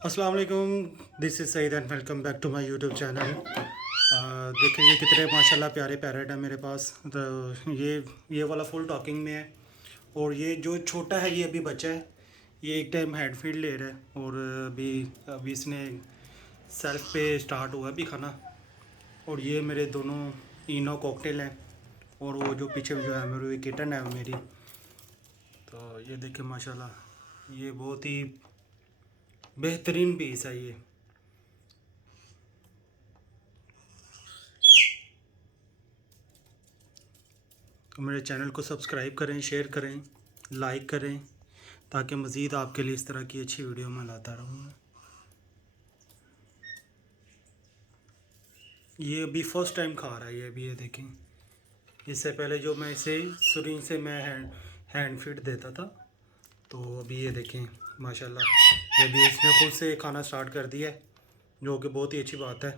अस्सलाम वालेकुम, this is Saeed and welcome back to my YouTube channel. देखिए ये कितने माशाल्लाह प्यारे पैरेट हैं मेरे पास। तो ये वाला फुल टॉकिंग में है और ये जो छोटा है ये अभी बच्चा है। ये एक टाइम हेड फीड ले रहा है और अभी इसने सेल्फ पे स्टार्ट हुआ है अभी खाना। और ये मेरे दोनों इनो कॉकटेल हैं और वो जो पीछे जो है मेरी किटन है मेरी। तो ये देखें माशाल्लाह ये बहुत ही बेहतरीन पीस है ये। तो मेरे चैनल को सब्सक्राइब करें, शेयर करें, लाइक करें ताकि मज़ीद आपके लिए इस तरह की अच्छी वीडियो मैं लाता रहूँ। ये अभी फ़र्स्ट टाइम खा रहा है ये अभी, ये देखें। इससे पहले जो मैं इसे सुरीन से मैं हैंड फीड देता था। तो अभी ये देखें माशाल्लाह ये भी इसने खुद से खाना स्टार्ट कर दिया है, जो कि बहुत ही अच्छी बात है।